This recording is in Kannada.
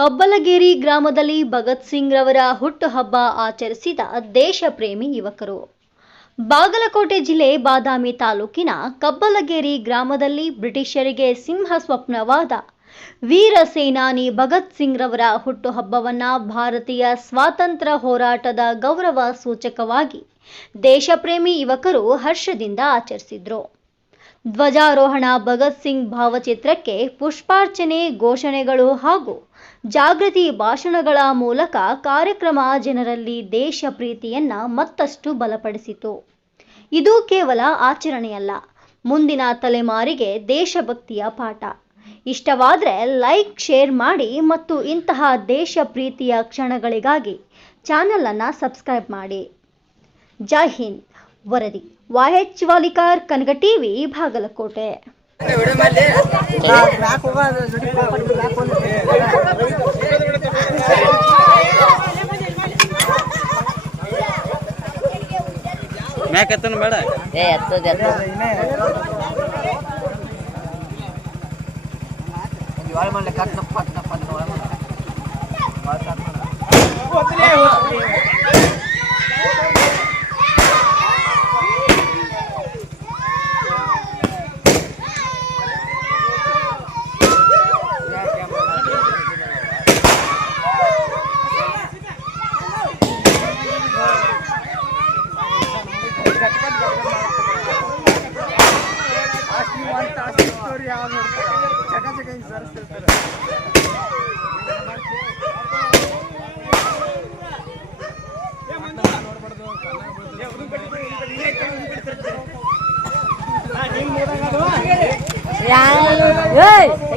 ಕಬ್ಬಲಗೇರಿ ಗ್ರಾಮದಲ್ಲಿ ಭಗತ್ ಸಿಂಗ್ ರವರ ಹುಟ್ಟುಹಬ್ಬ ಆಚರಿಸಿದ ದೇಶಪ್ರೇಮಿ ಯುವಕರು. ಬಾಗಲಕೋಟೆ ಜಿಲ್ಲೆ ಬಾದಾಮಿ ತಾಲೂಕಿನ ಕಬ್ಬಲಗೇರಿ ಗ್ರಾಮದಲ್ಲಿ ಬ್ರಿಟಿಷರಿಗೆ ಸಿಂಹ ಸ್ವಪ್ನವಾದ ವೀರ ಸೇನಾನಿ ಭಗತ್ ಸಿಂಗ್ ರವರ ಹುಟ್ಟುಹಬ್ಬವನ್ನು ಭಾರತೀಯ ಸ್ವಾತಂತ್ರ್ಯ ಹೋರಾಟದ ಗೌರವ ಸೂಚಕವಾಗಿ ದೇಶಪ್ರೇಮಿ ಯುವಕರು ಹರ್ಷದಿಂದ ಆಚರಿಸಿದರು. ಧ್ವಜಾರೋಹಣ, ಭಗತ್ ಸಿಂಗ್ ಭಾವಚಿತ್ರಕ್ಕೆ ಪುಷ್ಪಾರ್ಚನೆ, ಘೋಷಣೆಗಳು ಹಾಗೂ ಜಾಗೃತಿ ಭಾಷಣಗಳ ಮೂಲಕ ಕಾರ್ಯಕ್ರಮ ಜನರಲ್ಲಿ ದೇಶ ಪ್ರೀತಿಯನ್ನ ಮತ್ತಷ್ಟು ಬಲಪಡಿಸಿತು. ಇದು ಕೇವಲ ಆಚರಣೆಯಲ್ಲ, ಮುಂದಿನ ತಲೆಮಾರಿಗೆ ದೇಶಭಕ್ತಿಯ ಪಾಠ. ಇಷ್ಟವಾದರೆ ಲೈಕ್, ಶೇರ್ ಮಾಡಿ ಮತ್ತು ಇಂತಹ ದೇಶ ಪ್ರೀತಿಯ ಕ್ಷಣಗಳಿಗಾಗಿ ಚಾನೆಲ್ ಅನ್ನು ಸಬ್ಸ್ಕ್ರೈಬ್ ಮಾಡಿ. ಜೈ ಹಿಂದ್. ವರದಿ YH ವಾಲಿಕಾರ್, ಕನಕ ಟಿವಿ, ಬಾಗಲಕೋಟೆ. Yeah.